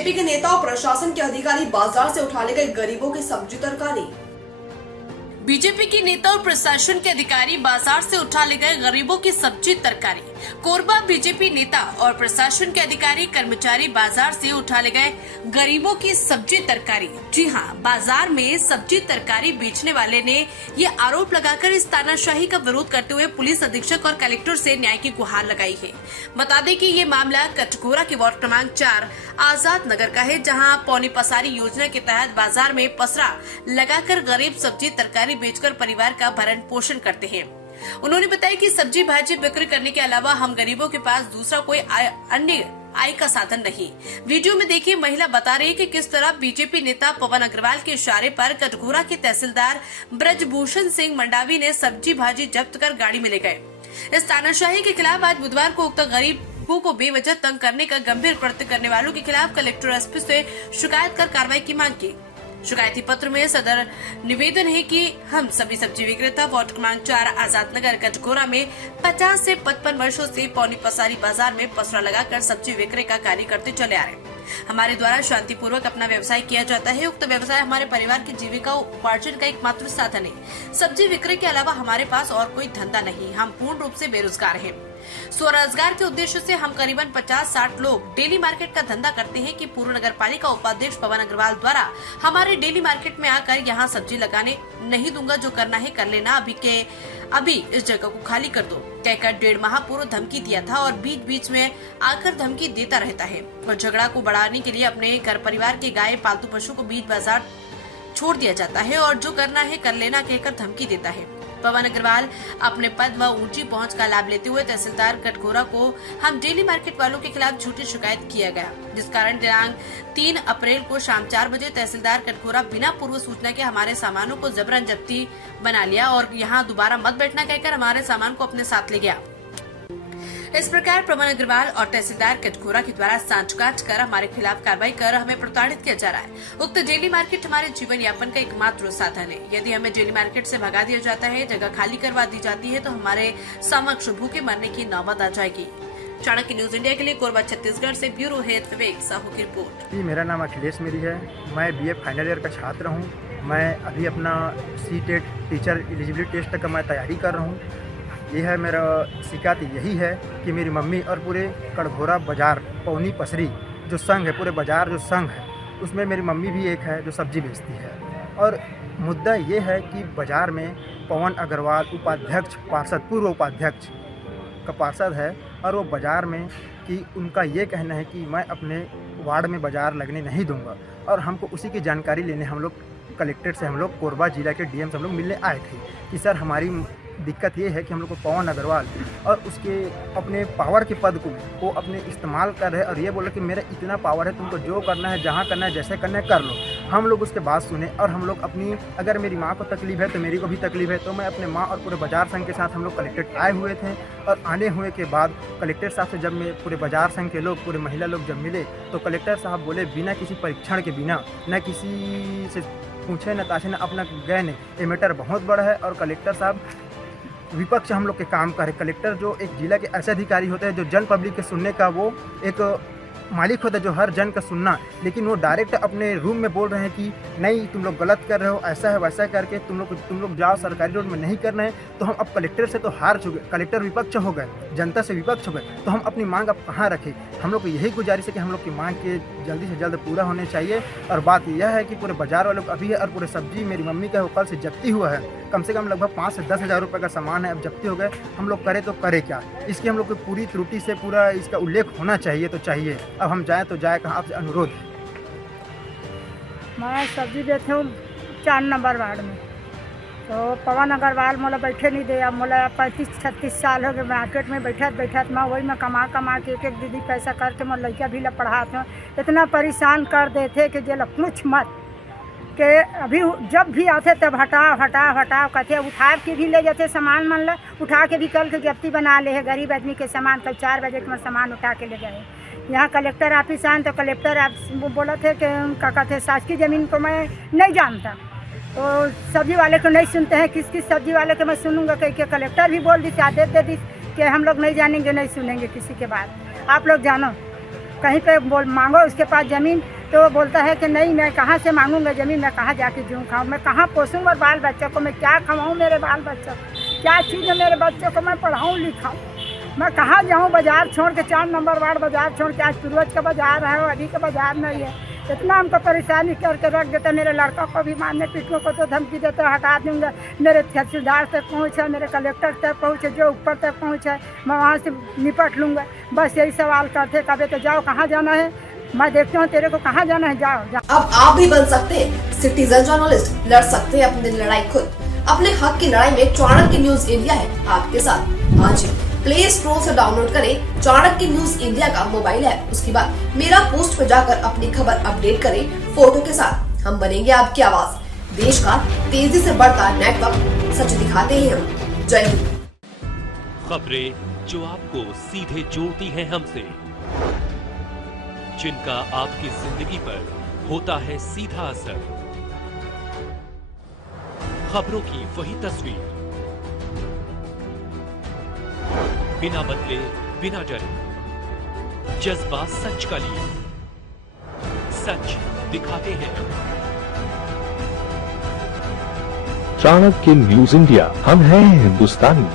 BJP के नेता और प्रशासन के अधिकारी बाजार से उठा ले गए गरीबों की सब्जी तरकारी। बीजेपी के नेता और प्रशासन के अधिकारी बाजार से उठा ले गए गरीबों की सब्जी तरकारी। कोरबा बीजेपी नेता और प्रशासन के अधिकारी कर्मचारी बाजार से उठा ले गए गरीबों की सब्जी तरकारी। जी हां, बाजार में सब्जी तरकारी बेचने वाले ने ये आरोप लगाकर इस तानाशाही का विरोध करते हुए पुलिस अधीक्षक और कलेक्टर से न्याय की गुहार लगाई है। बता दें कि ये मामला कटघोरा के वार्ड क्रमांक 4 आजाद नगर का है, जहां पौनी पसारी योजना के तहत बाजार में पसरा लगाकर गरीब सब्जी तरकारी बेचकर परिवार का भरण पोषण करते हैं। उन्होंने बताया कि सब्जी भाजी बिक्री करने के अलावा हम गरीबों के पास दूसरा कोई अन्य आय का साधन नहीं। वीडियो में देखिए महिला बता रही है कि किस तरह बीजेपी नेता पवन अग्रवाल के इशारे पर कटघोरा के तहसीलदार ब्रजभूषण सिंह मंडावी ने सब्जी भाजी जब्त कर गाड़ी में ले गए। इस तानाशाही के खिलाफ आज बुधवार को उक्त गरीबों को बेवजह तंग करने का गंभीर कृत्य करने वालों के खिलाफ कलेक्टर एसपी से शिकायत कर कार्रवाई की मांग की। शिकायती पत्र में सदर निवेदन है कि हम सभी सब्जी विक्रेता वार्ड क्रमांक 4 आजाद नगर कटघोरा में 50 से 55 वर्षों से पौनी पसारी बाजार में पसरा लगाकर सब्जी विक्रय का कार्य करते चले आ रहे हैं। हमारे द्वारा शांतिपूर्वक अपना व्यवसाय किया जाता है। उक्त व्यवसाय हमारे परिवार की जीविका उपार्जन का एकमात्र साधन है। सब्जी विक्रय के अलावा हमारे पास और कोई धंधा नहीं। हम पूर्ण रूप से बेरोजगार हैं। स्वरोजगार के उद्देश्य से हम करीबन 50-60 लोग डेली मार्केट का धंधा करते हैं कि पूर्व नगर पालिका उपाध्यक्ष पवन अग्रवाल द्वारा हमारे डेली मार्केट में आकर यहाँ सब्जी लगाने नहीं दूंगा, जो करना है कर लेना, अभी इस जगह को खाली कर दो कहकर 1.5 माह पूर्व धमकी दिया था और बीच बीच में आकर धमकी देता रहता है और झगड़ा को बढ़ाने के लिए अपने घर परिवार के गाय पालतू पशु को बीच बाजार छोड़ दिया जाता है और जो करना है कर लेना कहकर धमकी देता है। पवन अग्रवाल अपने पद व ऊंची पहुंच का लाभ लेते हुए तहसीलदार कटघोरा को हम डेली मार्केट वालों के खिलाफ झूठी शिकायत किया गया, जिस कारण दिनांक 3 अप्रैल को शाम 4 बजे तहसीलदार कटघोरा बिना पूर्व सूचना के हमारे सामानों को जबरन जब्ती बना लिया और यहाँ दोबारा मत बैठना कहकर हमारे सामान को अपने साथ ले गया। इस प्रकार पवन अग्रवाल और तहसीलदार कटघोरा के द्वारा सांठगांठ कर हमारे खिलाफ कार्रवाई कर हमें प्रताड़ित किया जा रहा है। उक्त डेली मार्केट हमारे जीवन यापन का एकमात्र साधन है। यदि हमें डेली मार्केट से भगा दिया जाता है, जगह खाली करवा दी जाती है, तो हमारे समक्ष भूखे मरने की नौबत आ जाएगी। चाणक्य न्यूज इंडिया के लिए कोरबा छत्तीसगढ़ से ब्यूरो हेड विवेक साहू की रिपोर्ट। मेरा नाम अखिलेश मेरी है। मैं BA फाइनल ईयर का छात्र हूँ। मैं अभी अपना CTET टीचर एलिजिबिलिटी टेस्ट का मैं तैयारी कर रहा हूँ। ये है मेरा शिकायत यही है कि मेरी मम्मी और पूरे कटघोरा बाजार पौनी पसरी जो संघ है, पूरे बाजार जो संघ है, उसमें मेरी मम्मी भी एक है जो सब्जी बेचती है। और मुद्दा ये है कि बाजार में पवन अग्रवाल उपाध्यक्ष पार्षद पूर्व उपाध्यक्ष का पार्षद है और वो बाजार में कि उनका ये कहना है कि मैं अपने वार्ड में बाजार लगने नहीं दूंगा। और हमको उसी की जानकारी लेने हम लोग कलेक्ट्रेट से हम लोग कोरबा जिला के DM से हम लोग मिलने आए थे कि सर हमारी दिक्कत ये है कि हम लोग को पवन अग्रवाल और उसके अपने पावर के पद को वो अपने इस्तेमाल कर रहे हैं और ये बोले कि मेरा इतना पावर है, तुमको जो करना है, जहाँ करना है, जैसे करना है कर लो। हम लोग उसके बात सुने और हम लोग अपनी, अगर मेरी माँ को तकलीफ है तो मेरी को भी तकलीफ है, तो मैं अपने माँ और पूरे बाजार संघ के साथ हम लोग कलेक्ट्रेट आए हुए थे। और आने हुए के बाद कलेक्टर साहब से जब मैं पूरे बाजार संघ के लोग, पूरे महिला लोग जब मिले तो कलेक्टर साहब बोले बिना किसी परीक्षण के, बिना न किसी से पूछे न ताछे न अपना गए नहीं, ये मैटर बहुत बड़ा है। और कलेक्टर साहब विपक्ष हम लोग के काम करे। कलेक्टर जो एक जिला के ऐसे अधिकारी होते हैं जो जन पब्लिक के सुनने का वो एक मालिक होता है, जो हर जन का सुनना, लेकिन वो डायरेक्ट अपने रूम में बोल रहे हैं कि नहीं तुम लोग गलत कर रहे हो, ऐसा है वैसा करके तुम लोग जाओ, सरकारी रोड में नहीं करना है। तो हम अब कलेक्टर से तो हार चुके, कलेक्टर विपक्ष हो गए, जनता से विपक्ष हो गए, तो हम अपनी मांग अब कहाँ रखें। हम लोग को यही गुजारिश है कि हम लोग की मांग के जल्दी से जल्द पूरा होने चाहिए। और बात यह है कि पूरे बाजार वालों को अभी है और पूरे सब्जी मेरी मम्मी का कल से जब्ती हुआ है, कम से कम लगभग 5 से 10 हज़ार रुपये का सामान है, अब जब्ती हो गए। हम लोग करें तो करें क्या, इसकी हम लोग को पूरी त्रुटि से पूरा इसका उल्लेख होना चाहिए तो चाहिए। अब हम जाएँ तो जाए कहाँ, आपसे अनुरोध है। मैं सब्जी बेचती हूँ 4 नंबर वार्ड में, तो पवन अग्रवाल मोला बैठे नहीं दे। अब मोला 35-36 साल हो गए मार्केट में बैठत मैं वही में कमा के एक दीदी पैसा करके मोर लड़का भी ला पढ़ाते हूँ। इतना परेशान कर देते कि जे पूछ मत के अभी जब भी आते तब हटाओ कहते, उठा के भी ले जाते सामान मन ला, उठा के भी कल के जब्ती बना ले है गरीब आदमी के सामान। कल 4 बजे के सामान उठा के ले गए। यहाँ कलेक्टर ऑफिस आए तो कलेक्टर वो बोला थे कि क्या कहते हैं शासकीय ज़मीन को मैं नहीं जानता, तो सब्जी वाले को नहीं सुनते हैं। किस सब्जी वाले को मैं सुनूंगा कह के कलेक्टर भी बोल दी, आदेश दे दी कि हम लोग नहीं जानेंगे, नहीं सुनेंगे किसी के बात, आप लोग जानो। कहीं पे बोल मांगो उसके पास ज़मीन तो वो बोलता है कि नहीं मैं कहाँ से मांगूंगा ज़मीन, मैं कहाँ जाके जूँ खाऊँ, मैं कहाँ पोसूँगा बाल बच्चों को, मैं क्या खवाऊँ मेरे बाल बच्चों को, क्या चीज़ है मेरे बच्चों को मैं पढ़ाऊँ लिखाऊँ, मैं कहाँ जाऊँ बाज़ार छोड़ के 4 नंबर वार्ड बाज़ार छोड़ के, आज पूर्वज का बाज़ार है और अभी का बाज़ार नहीं है। इतना हमको परेशानी करके रख देते, मेरे लड़का को भी मारने पीटने को तो धमकी देते हटा दूँगा, मेरे तहसीलदार तक पहुँच है, मेरे कलेक्टर तक पहुँच है, जो ऊपर तक पहुँच है मैं वहाँ से निपट लूँगा। बस यही सवाल करते कभी तो जाओ कहाँ जाना है, मैं देखती हूँ तेरे को कहाँ जाना है, जाओ जाओ। अब आप भी बन सकते हैं सिटीजन जर्नलिस्ट, लड़ सकते हैं अपनी लड़ाई खुद। अपने हक की लड़ाई में चाणक्य न्यूज इंडिया है आपके साथ। आज ही प्ले स्टोर से डाउनलोड करें चाणक्य न्यूज इंडिया का मोबाइल ऐप। उसके बाद मेरा पोस्ट पर जाकर अपनी खबर अपडेट करें फोटो के साथ। हम बनेंगे आपकी आवाज, देश का तेजी से बढ़ता नेटवर्क, सच दिखाते हैं हम। जय हिंद। खबरें जो आपको सीधे जोड़ती हैं हमसे, जिनका आपकी जिंदगी पर होता है सीधा असर, खबरों की वही तस्वीर, बिना बदले बिना डरे, जज्बा सच का लिए, सच दिखाते हैं। चाणक्य न्यूज इंडिया, हम हैं हिंदुस्तानी।